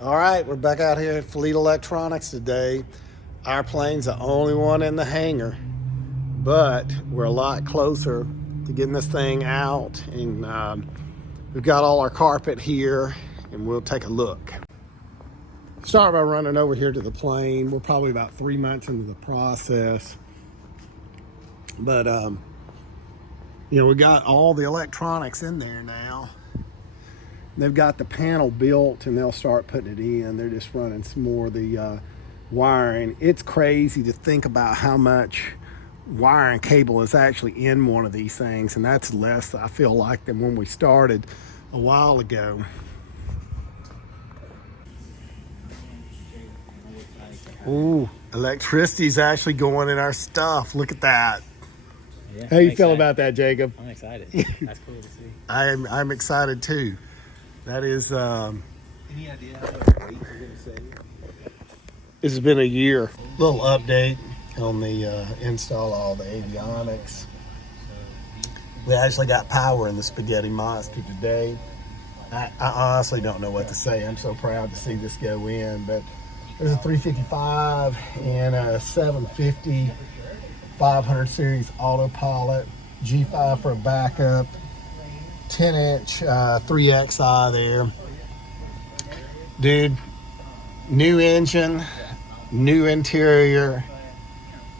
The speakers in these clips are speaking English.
All right, we're back out here at Fleet Electronics today. Our plane's the only one in the hangar, but we're a lot closer to getting this thing out, and we've got all our carpet here, and we'll take a look. Start by running over here to the plane. We're probably about 3 months into the process, but we got all the electronics in there now. They've got the panel built and they'll start putting it in. They're just running some more of the wiring. It's crazy to think about how much wire and cable is actually in one of these things, and that's less, I feel like, than when we started a while ago. Ooh, electricity's actually going in our stuff. Look at that. Yeah, how you feel about that, Jacob? I'm excited. That's cool to see. I'm excited too. That is Any idea how much weight you're going to save? This has been a year. Little update on the install all the avionics. We actually got power in the spaghetti monster today. I honestly don't know what to say. I'm so proud to see this go in, but there's a 355 and a 750 500 series autopilot, G5 for a backup, 10-inch 3XI there. Dude, new engine, new interior,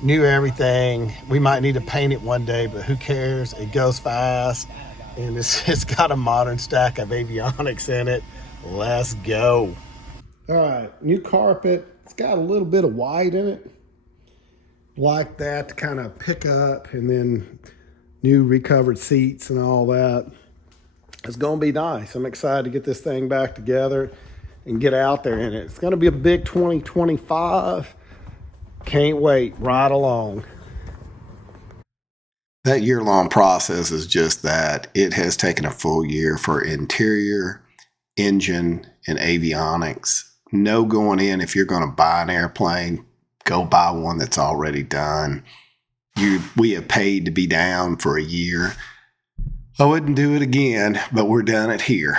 new everything. We might need to paint it one day, but who cares? It goes fast, and it's got a modern stack of avionics in it. Let's go. All right, new carpet. It's got a little bit of white in it, like that, to kind of pick up, and then new recovered seats and all that. It's gonna be nice. I'm excited to get this thing back together and get out there in it. It's gonna be a big 2025. Can't wait. Right along. That year-long process is just that. It has taken a full year for interior, engine, and avionics. No going in. If you're gonna buy an airplane, go buy one that's already done. We have paid to be down for a year. I wouldn't do it again, but we're done it here.